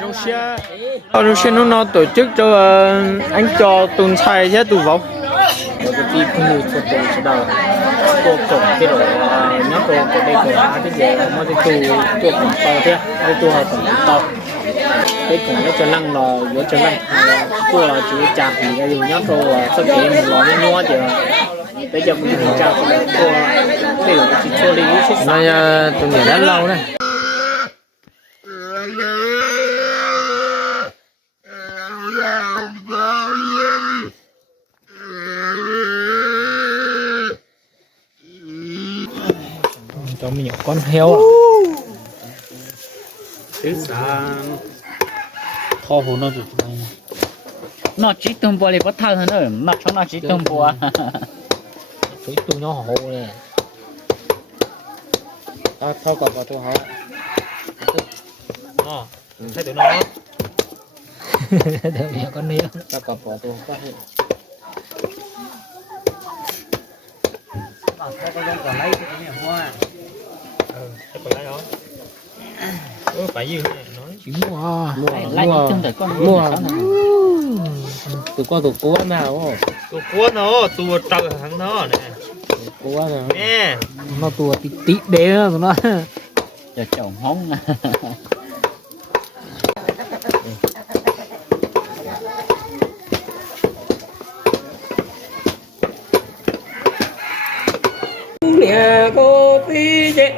Trong xe nó tổ chức cho anh cho tuần sai sẽ tụ vào. Thì không được cho tôi sẽ đầu tôi cộng cái độ nhớ tôi có đây có cái gì mà tôi cộng to thế đây tôi hợp to cái cộng nó cho lăng là giữa cho lăng tôi là chủ chạm thì cái gì nhớ tôi là thực hiện một lò nhua chứ bây giờ cũng được chạm tôi cái độ chỉ cho đi chút Này tôi nghĩ đã lâu đấy. cho mình con heo à thứ sáng kho hồ nó được nó chỉ tôm bò thì có thao hơn nữa nó cho nó chỉ tôm bò cái tụi nó hồ này ta thôi còn vào tôi hỏi thấy tụi nó để con neo ta còn vào tôi có hết cái con còn lấy cái này hoa cái còn lấy đó phải gì nói Chỉ mua lấy trong đời con mua tụi cô nào tụi cuốn nó tụi trâu thằng nó nè cô nào nè nó tua tí tí đế của nó. giờ chồng hóng nhà cô tí chế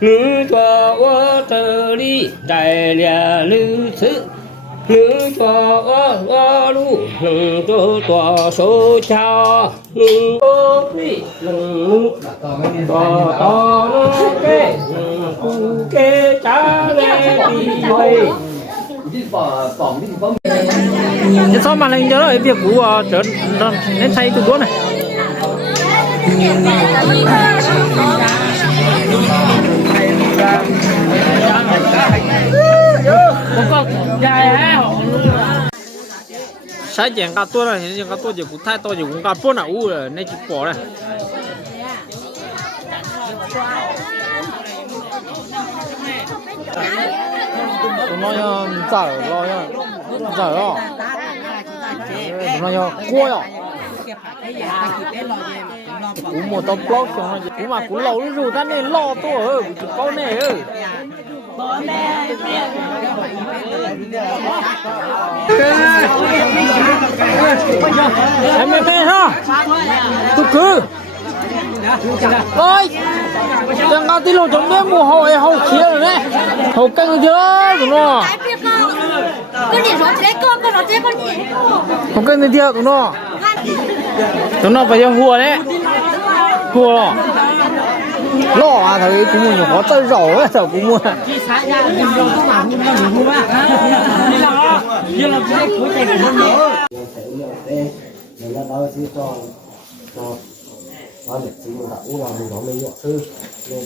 nữ cho ô tờ đi đại nhà nữ sự nữ cho ô lu nữ cho tòa số cha nữ cô tí nữ tòa tòa nó kê nữ kê cha lê đi quay Thế sao mà anh nhớ lại việc của trở nên thay từ đó này. Sai chèn cá tua này, chèn cá tua chỉ cũng thay to chỉ cũng cá bún à u rồi, nên chỉ bỏ này. Tụi nó dở lo nha, dở lo. Tụi nó cua rồi. Cũng một tấm blog xong rồi, cũng mà cũng lâu rồi ta nên lo to ơi, cũng có này ơi. Em mê ha, tôi cứ ơi, chẳng có tí lộ trong biết mùa hồi hậu kia rồi đấy, hậu canh chưa tụi nó. Hậu canh chưa tụi nó phải cho hùa đấy, hùa lo à thấy cũng mua nhỏ tơi rổ ấy sao cũng mua. nó lịch sử là uống là mình nói mình nhọ sư nên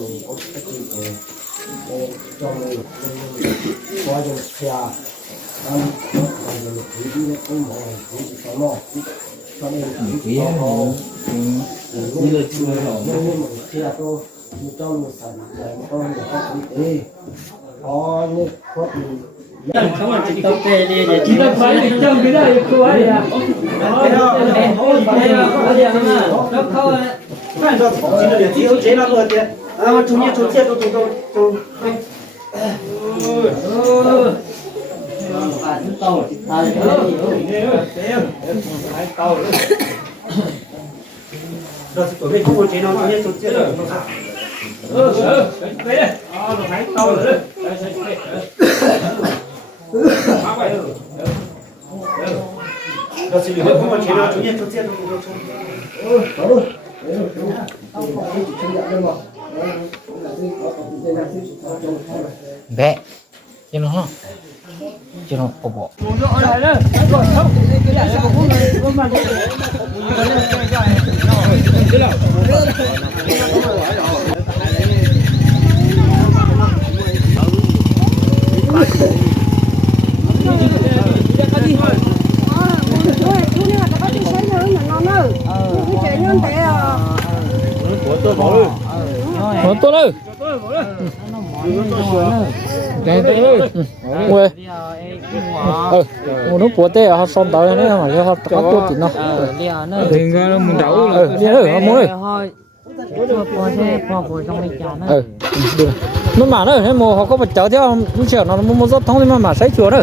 mình có cái gì để cho mình qua dùng xe ăn mình thử đi nó cũng mọi người thử chỉ có nó cho nên thử có nó như là chưa rồi nên mình xe tôi cho mình sản để con để con kinh tế có như có mình không là chỉ tao tê đi để chỉ tao phải đi trong cái này cô ấy à nó không phải cho chỉ là để thiếu chế nó vừa tiền à chủ nhiệm chủ rồi thì tuổi không có chế nó chủ nhiệm rồi đó thì không có chế nó chủ nhiệm bé cho nó bỏ bỏ Tôi đây. Đây đây. Ui. Nó bùa tê họ xong tới nữa mà họ có tốt thì nó. thì ra nó muốn đấu Đi nữa họ muốn đi. Nó mà nữa, thế mà họ có vật chở theo, nó chở nó mua rất thông thì mà sấy chùa nữa.